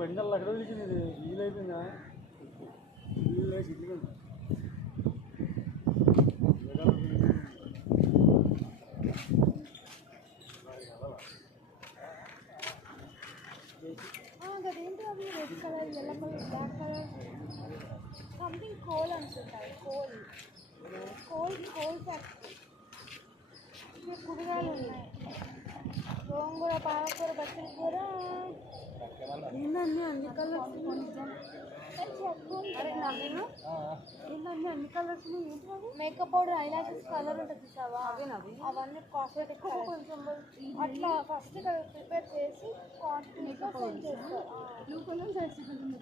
బండి అక్కడ ఇది వీలైపోయిందా వీలు గిట్లుగా అదేంటి అవి red colour yellow colour black colour something coal అనుకుంటారు కోల్ ఫ్యాక్టరీ కూరగాయలు ఉన్నాయి గోంగూర పాలకూర బచ్చల కూర ఏంటండి అన్ని కలర్స్ ఏంటండి అన్ని colours makeup powder eyelashes colour ఉంటుంది చూసావా అవన్నీ కాస్మెటిక్ కొంచెం అట్లా ఫస్ట్ ప్రిపేర్ చేసి కాస్మెటిక్ సెండ్ చేస్తారు.